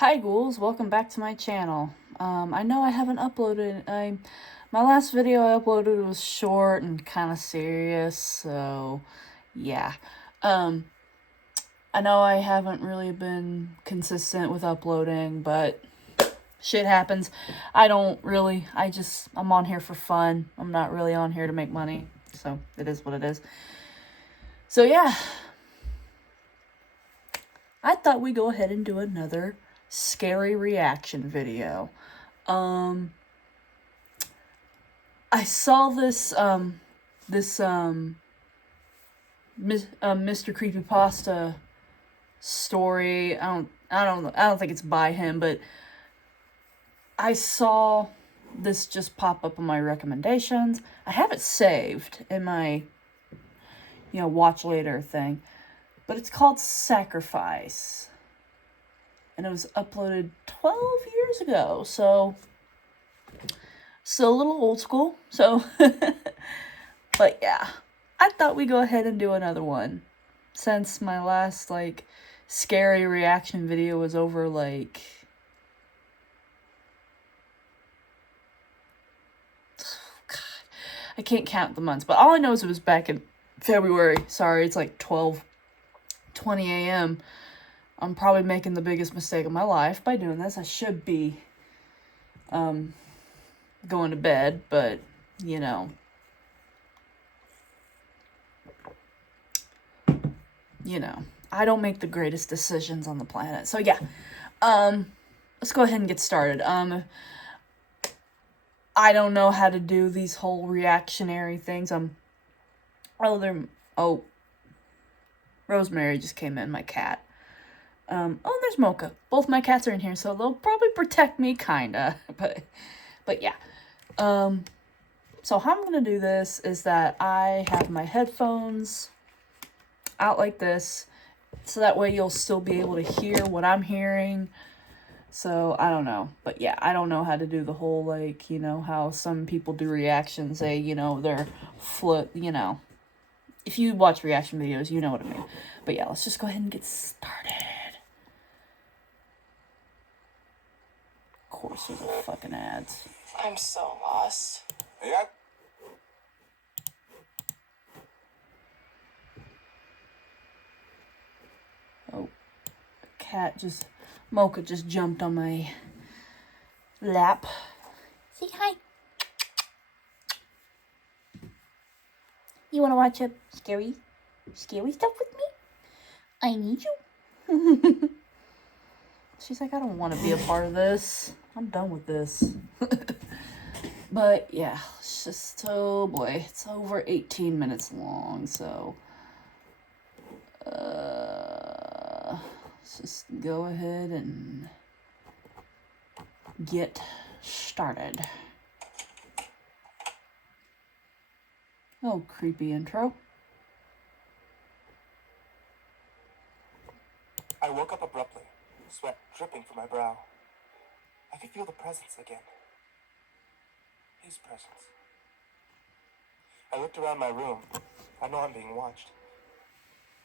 Hi ghouls, welcome back to my channel. I know I haven't uploaded, my last video I uploaded was short and kind of serious, so yeah. I know I haven't really been consistent with uploading, but shit happens. I'm on here for fun. I'm not really on here to make money, so it is what it is. So yeah, I thought we'd go ahead and do another scary reaction video. I saw this MrCreepyPasta story. I don't think it's by him, but I saw this just pop up on my recommendations. I have it saved in my watch later thing, but it's called Sacrifice. And it was uploaded 12 years ago, so still a little old school. So but yeah, I thought we'd go ahead and do another one. Since my last, scary reaction video was over, God, I can't count the months, but all I know is it was back in February. Sorry, it's like 12:20 a.m. I'm probably making the biggest mistake of my life by doing this. I should be going to bed, but I don't make the greatest decisions on the planet. So yeah, let's go ahead and get started. I don't know how to do these whole reactionary things. Rosemary just came in, my cat. There's Mocha. Both my cats are in here, so they'll probably protect me, kinda. But yeah. So how I'm gonna do this is that I have my headphones out like this, so that way you'll still be able to hear what I'm hearing. So I don't know, but yeah, I don't know how to do the whole, how some people do reactions, they're if you watch reaction videos, you know what I mean. But yeah, let's just go ahead and get started. Of course, there's a fucking ads. I'm so lost. Yeah. Oh, Mocha just jumped on my lap. Say hi. You want to watch a scary stuff with me? I need you. She's like, I don't want to be a part of this. I'm done with this. But yeah, it's just, oh boy, it's over 18 minutes long, so let's just go ahead and get started. Oh, creepy intro. I woke up abruptly, sweat dripping from my brow. I could feel the presence again. His presence. I looked around my room. I know I'm being watched.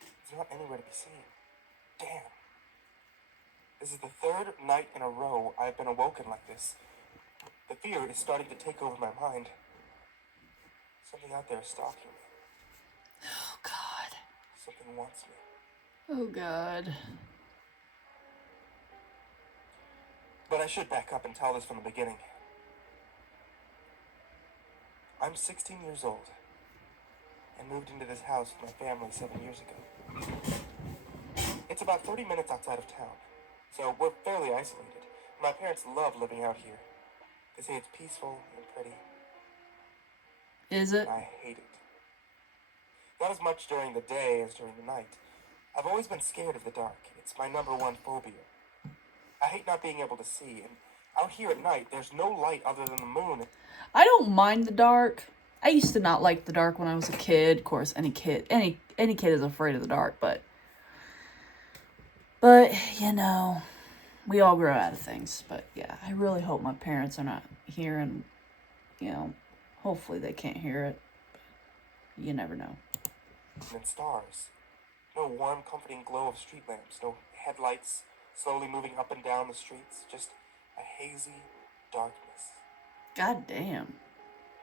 There's not anywhere to be seen. Damn. This is the third night in a row I've been awoken like this. The fear is starting to take over my mind. Something out there is stalking me. Oh, God. Something wants me. Oh, God. But I should back up and tell this from the beginning. I'm 16 years old and moved into this house with my family 7 years ago. It's about 30 minutes outside of town, so we're fairly isolated. My parents love living out here. They say it's peaceful and pretty. Is it? I hate it. Not as much during the day as during the night. I've always been scared of the dark. It's my #1 phobia. I hate not being able to see, and out here at night, there's no light other than the moon. I don't mind the dark. I used to not like the dark when I was a kid. Of course, any kid is afraid of the dark, but we all grow out of things. But yeah, I really hope my parents are not here, and hopefully they can't hear it. But you never know. And stars. No warm, comforting glow of street lamps. No headlights slowly moving up and down the streets, just a hazy darkness. God damn.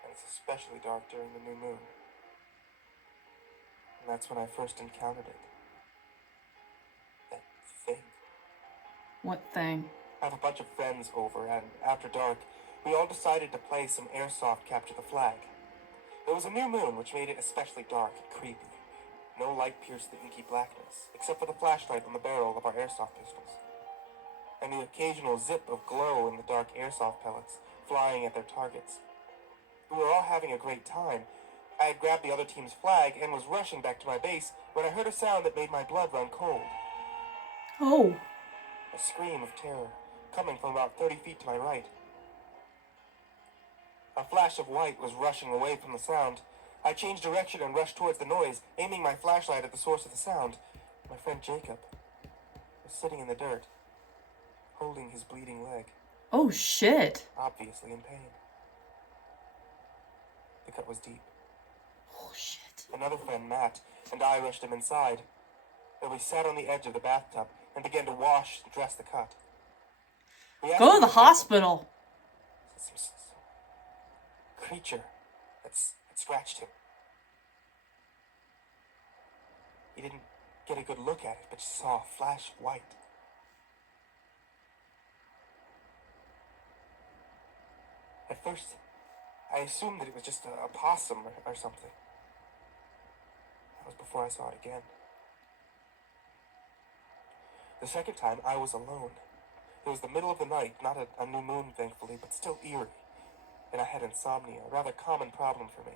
And it's especially dark during the new moon. And that's when I first encountered it. That thing. What thing? I have a bunch of friends over, and after dark, we all decided to play some airsoft capture the flag. It was a new moon, which made it especially dark and creepy. No light pierced the inky blackness, except for the flashlight on the barrel of our airsoft pistols, and the occasional zip of glow in the dark airsoft pellets flying at their targets. We were all having a great time. I had grabbed the other team's flag and was rushing back to my base when I heard a sound that made my blood run cold. Oh. A scream of terror, coming from about 30 feet to my right. A flash of white was rushing away from the sound. I changed direction and rushed towards the noise, aiming my flashlight at the source of the sound. My friend Jacob was sitting in the dirt, holding his bleeding leg. Oh, shit. Obviously in pain. The cut was deep. Oh, shit. Another friend, Matt, and I rushed him inside. Then we sat on the edge of the bathtub and began to wash and dress the cut. Go to the hospital. Some creature had scratched him. He didn't get a good look at it, but just saw a flash of white. At first, I assumed that it was just a possum or something. That was before I saw it again. The second time, I was alone. It was the middle of the night, not a new moon, thankfully, but still eerie. And I had insomnia, a rather common problem for me.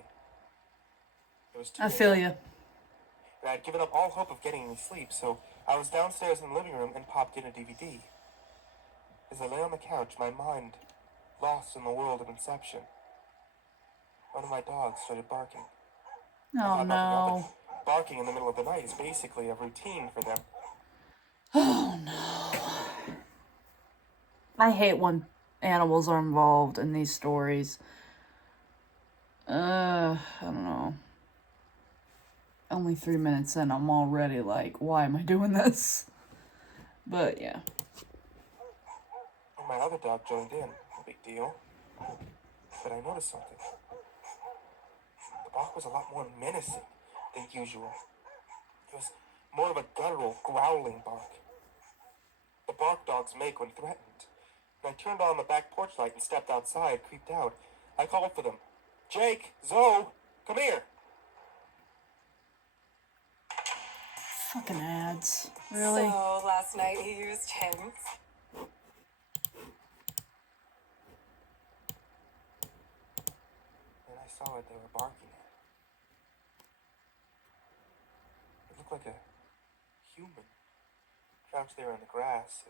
It was 2 I feel a.m. you. And I'd given up all hope of getting any sleep, so I was downstairs in the living room and popped in a DVD. As I lay on the couch, my mind lost in the world of Inception. One of my dogs started barking. Oh, no. Barking in the middle of the night is basically a routine for them. Oh, no. I hate when animals are involved in these stories. I don't know. Only 3 minutes in, I'm already like, why am I doing this? But, yeah. And my other dog joined in. No big deal. But I noticed something. The bark was a lot more menacing than usual. It was more of a guttural, growling bark. The bark dogs make when threatened. And I turned on the back porch light and stepped outside, creeped out. I called for them. Jake, Zoe, come here. Fucking ads. Really? So last night you used hints. And I saw what they were barking at. It looked like a human crouched there in the grass,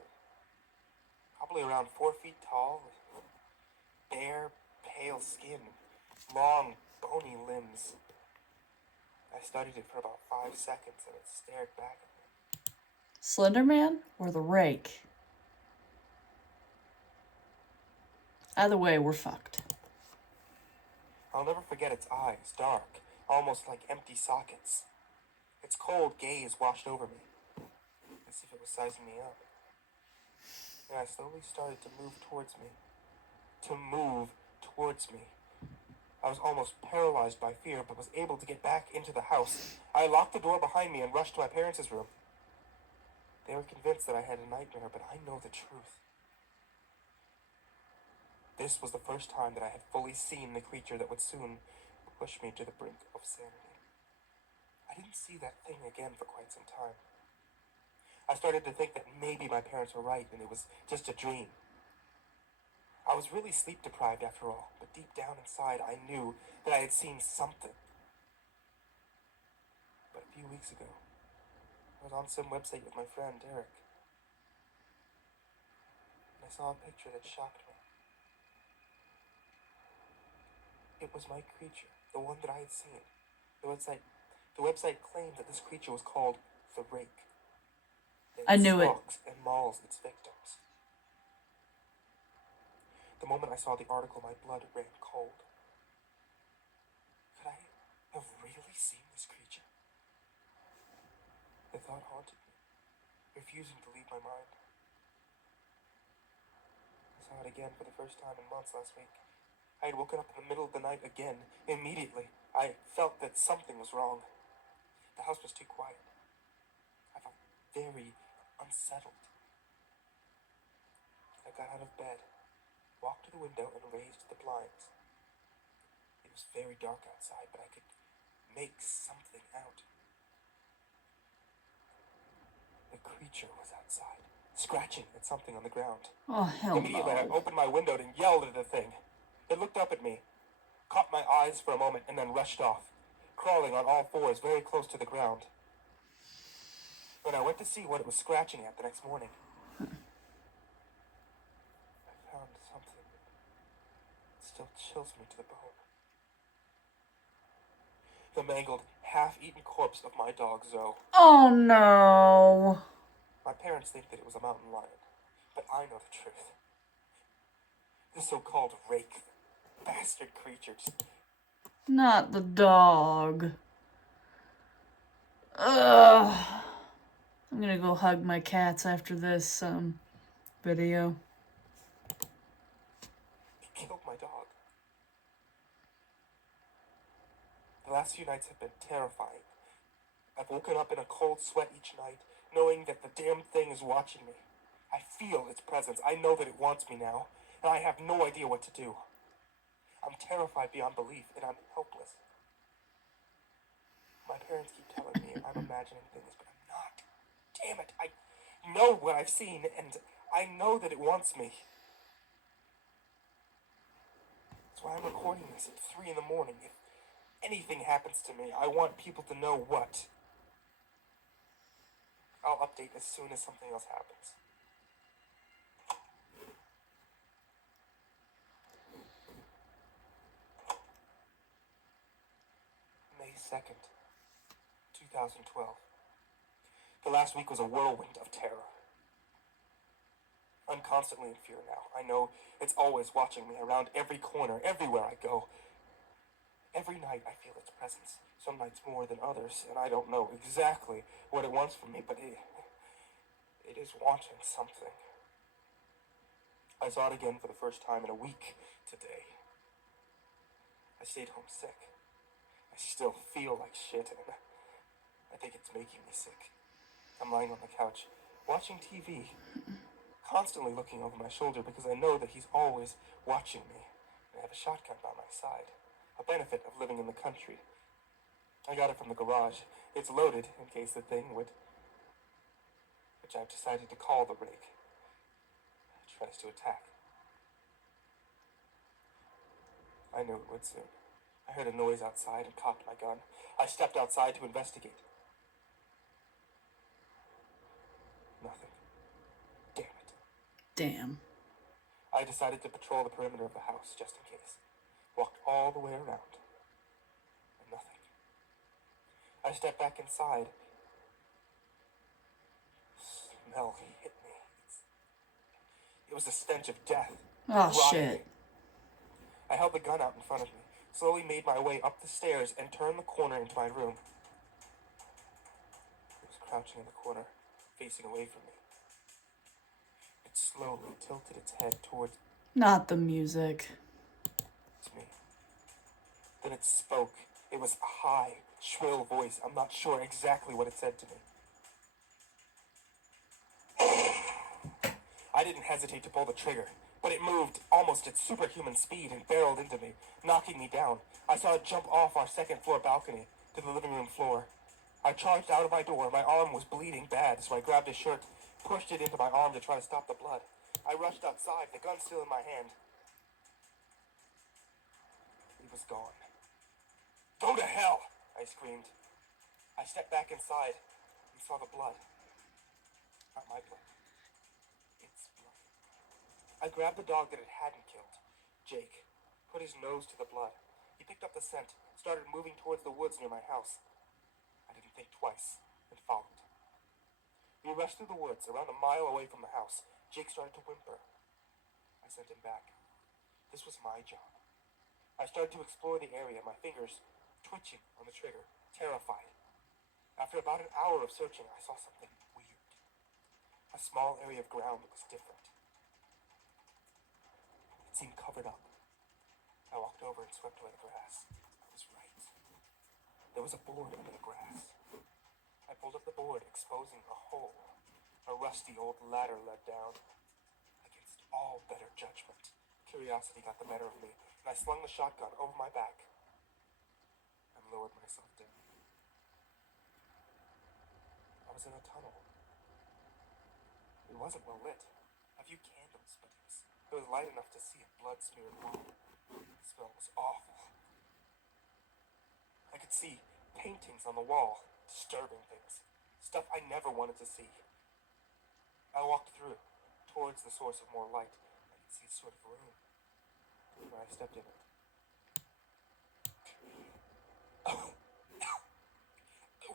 probably around 4 feet tall, with bare, pale skin, long, bony limbs. I studied it for about 5 seconds and it stared back at me. Slender Man or the Rake? Either way, we're fucked. I'll never forget its eyes, dark, almost like empty sockets. Its cold gaze washed over me, as if it was sizing me up. And I slowly started to move towards me. I was almost paralyzed by fear, but was able to get back into the house. I locked the door behind me and rushed to my parents' room. They were convinced that I had a nightmare, but I know the truth. This was the first time that I had fully seen the creature that would soon push me to the brink of sanity. I didn't see that thing again for quite some time. I started to think that maybe my parents were right and it was just a dream. I was really sleep deprived after all, but deep down inside I knew that I had seen something. But a few weeks ago, I was on some website with my friend Derek, and I saw a picture that shocked me. It was my creature, the one that I had seen. The website claimed that this creature was called the Rake. I knew it. Stalks and mauls its victims. The moment I saw the article, my blood ran cold. Could I have really seen this creature? The thought haunted me, refusing to leave my mind. saw it again for the first time in months last week. I had woken up in the middle of the night again. Immediately, I felt that something was wrong. The house was too quiet. I felt very unsettled. I got out of bed, walked to the window, and raised the blinds. It was very dark outside, but I could make something out. The creature was outside, scratching at something on the ground. Oh, hell Immediately, I no. opened my window and yelled at the thing. It looked up at me, caught my eyes for a moment, and then rushed off, crawling on all fours very close to the ground. When I went to see what it was scratching at the next morning, I found something that still chills me to the bone. The mangled, half-eaten corpse of my dog, Zoe. Oh no. My parents think that it was a mountain lion, but I know the truth. The so-called rake, bastard creatures. Not the dog. Ugh. I'm gonna go hug my cats after this video. It killed my dog. The last few nights have been terrifying. I've woken up in a cold sweat each night, knowing that the damn thing is watching me. I feel its presence. I know that it wants me now, and I have no idea what to do. I'm terrified beyond belief, and I'm helpless. My parents keep telling me I'm imagining things, but I'm not. Damn it, I know what I've seen, and I know that it wants me. That's why I'm recording this at 3 in the morning. If anything happens to me, I want people to know what. I'll update as soon as something else happens. May 2nd, 2012. The last week was a whirlwind of terror. I'm constantly in fear now. I know it's always watching me around every corner, everywhere I go. Every night I feel its presence, some nights more than others, and I don't know exactly what it wants from me, but it is wanting something. I saw it again for the first time in a week today. I stayed home sick. I still feel like shit, and I think it's making me sick. I'm lying on the couch, watching TV, constantly looking over my shoulder because I know that he's always watching me. And I have a shotgun by my side, a benefit of living in the country. I got it from the garage. It's loaded in case the thing would, which I've decided to call the rake, tries to attack. I knew it would soon. I heard a noise outside and cocked my gun. I stepped outside to investigate. Nothing. Damn it. Damn. I decided to patrol the perimeter of the house just in case. Walked all the way around. And nothing. I stepped back inside. Smell hit me. It was the stench of death. Oh Rotting. shit. I held the gun out in front of me, slowly made my way up the stairs, and turned the corner into my room. It was crouching in the corner, facing away from me. It slowly tilted its head towards Not the music. me. Then it spoke. It was a high, shrill voice. I'm not sure exactly what it said to me. I didn't hesitate to pull the trigger, but it moved almost at superhuman speed and barreled into me, knocking me down. I saw it jump off our second-floor balcony to the living room floor. I charged out of my door. My arm was bleeding bad, so I grabbed his shirt, pushed it into my arm to try to stop the blood. I rushed outside, the gun still in my hand. He was gone. Go to hell! I screamed. I stepped back inside and saw the blood. Not my blood. Its blood. I grabbed the dog that it hadn't killed, Jake, put his nose to the blood. He picked up the scent, started moving towards the woods near my house. I didn't think twice and followed. We rushed through the woods, around a mile away from the house. Jake started to whimper. I sent him back. This was my job. I started to explore the area, my fingers twitching on the trigger, terrified. After about an hour of searching, I saw something weird. A small area of ground that was different. seemed covered up. I walked over and swept away the grass. I was right. There was a board under the grass. I pulled up the board, exposing a hole. A rusty old ladder led down. Against all better judgment, curiosity got the better of me, and I slung the shotgun over my back and lowered myself down. I was in a tunnel. It wasn't well lit. A few candles, but it was light enough to see a blood-smeared wall. The smell was awful. I could see paintings on the wall, disturbing things, stuff I never wanted to see. I walked through, towards the source of more light. I could see a sort of room. When I stepped in it, I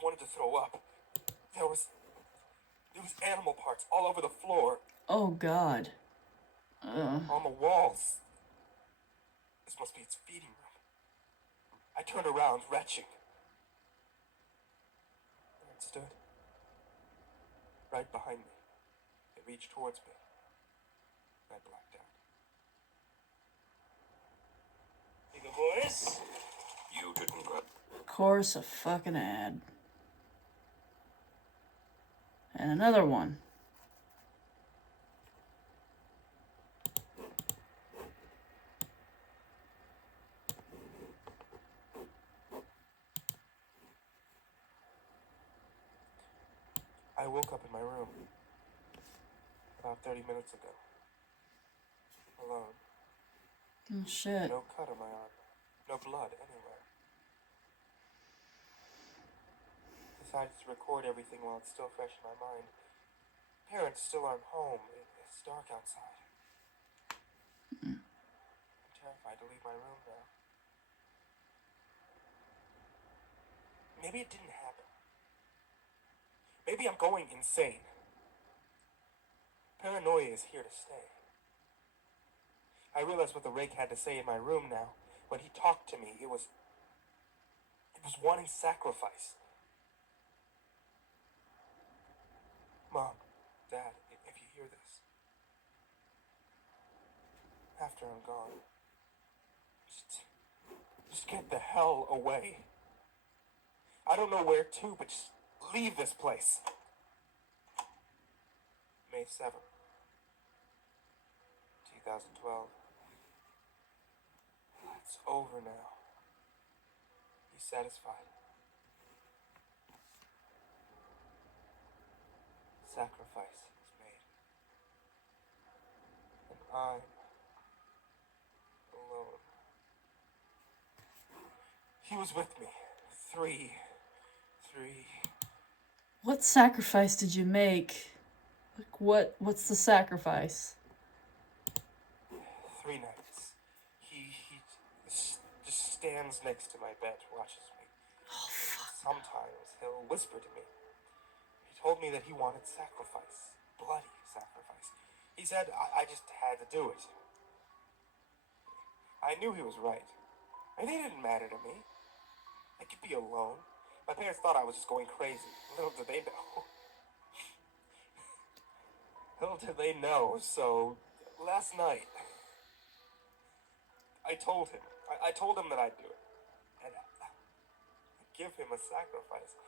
wanted to throw up. There was animal parts all over the floor. Oh, God. On the walls. This must be its feeding room. I turned around, retching. There it stood. Right behind me. It reached towards me. I blacked out. Hey, good boys. You didn't run. Of course, a fucking ad. And another one. I woke up in my room about 30 minutes ago. Alone. Oh, shit. No cut on my arm. No blood anywhere. Decided to record everything while it's still fresh in my mind. Parents still aren't home. It's dark outside. I'm terrified to leave my room now. Maybe it didn't happen. Maybe I'm going insane. Paranoia is here to stay. I realized what the rake had to say in my room now. When he talked to me, it was wanting sacrifice. Mom, Dad, if you hear this, after I'm gone, just get the hell away. I don't know where to, but just leave this place. May 7th, 2012. It's over now. Be satisfied. Sacrifice is made. And I'm alone. He was with me. Three. What sacrifice did you make? Like, what's the sacrifice? 3 nights. He just stands next to my bed, watches me. Oh, fuck. Sometimes he'll whisper to me. He told me that he wanted sacrifice. Bloody sacrifice. He said I just had to do it. I knew he was right. And it didn't matter to me. I could be alone. My parents thought I was just going crazy. Little did they know. Little did they know. So, last night, I told him. I told him that I'd do it. And I'd give him a sacrifice.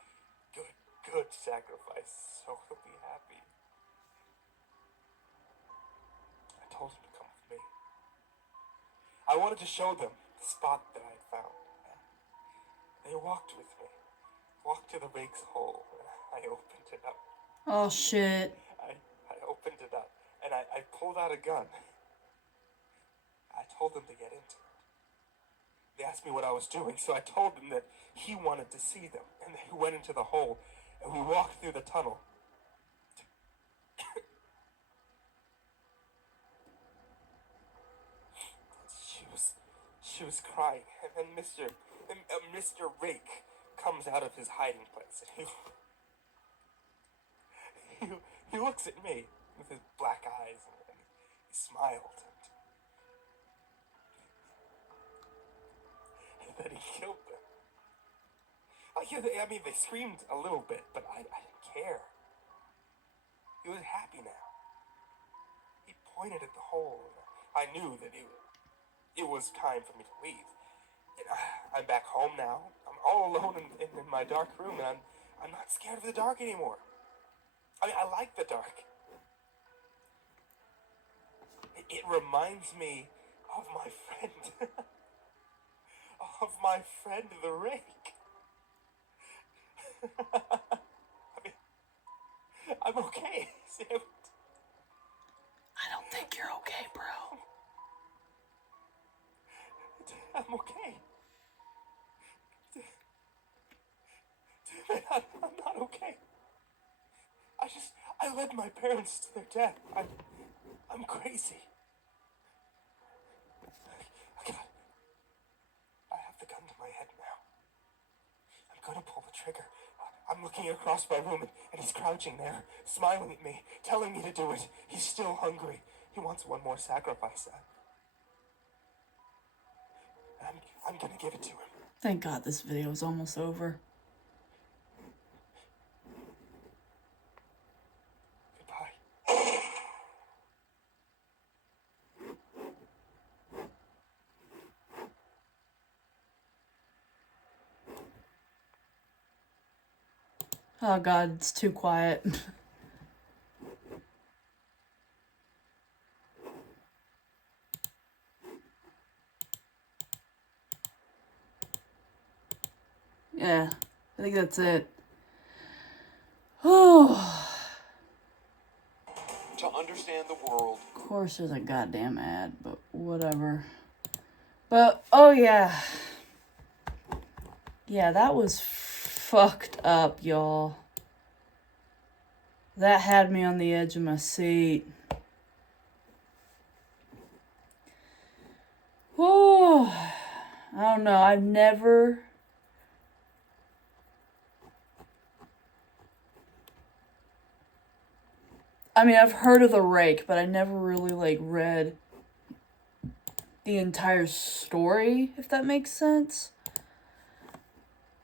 Good sacrifice. So he'll be happy. I told him to come with me. I wanted to show them the spot that I had found. They walked with me. Walked to the rake's hole. I opened it up. Oh, shit. I opened it up. And I pulled out a gun. I told them to get into it. They asked me what I was doing, so I told them that he wanted to see them. And they went into the hole. And we walked through the tunnel. She was crying. And then Mr. Rake comes out of his hiding place. And he looks at me with his black eyes and he smiled. And then he killed them. I mean, they screamed a little bit, but I didn't care. He was happy now. He pointed at the hole. I knew that it was time for me to leave. I'm back home now. I'm all alone in my dark room, and I'm not scared of the dark anymore. I mean, I like the dark. It reminds me of my friend. Of my friend the rake. I mean, I'm okay, Sam. I don't think you're okay, bro. I'm okay. Damn it, I'm not okay. I led my parents to their death. I'm crazy. God, I have the gun to my head now. I'm gonna pull the trigger. I'm looking across my room and he's crouching there, smiling at me, telling me to do it. He's still hungry. He wants one more sacrifice. I'm gonna give it to him. Thank God this video is almost over. Goodbye. Oh God, it's too quiet. Yeah, I think that's it. Oh. To understand the world. Of course there's a goddamn ad, but whatever. But, oh yeah. Yeah, that was fucked up, y'all. That had me on the edge of my seat. Oh, I don't know. I've never... I mean, I've heard of the rake, but I never really, like, read the entire story, if that makes sense.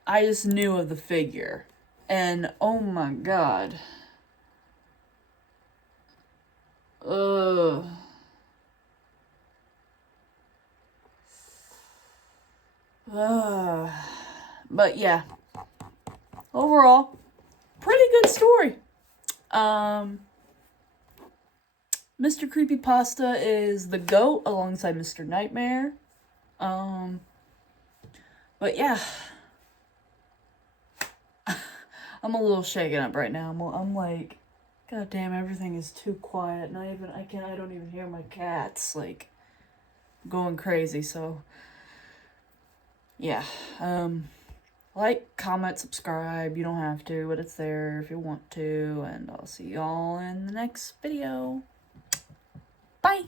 I just knew of the figure. And, oh my God. Ugh. But yeah. Overall, pretty good story. Mr. Creepypasta is the GOAT alongside Mr. Nightmare. But yeah. I'm a little shaken up right now. I'm like, God damn, everything is too quiet. I don't even hear my cats, like, going crazy, so. Yeah. Like, comment, subscribe. You don't have to, but it's there if you want to. And I'll see y'all in the next video. Bye!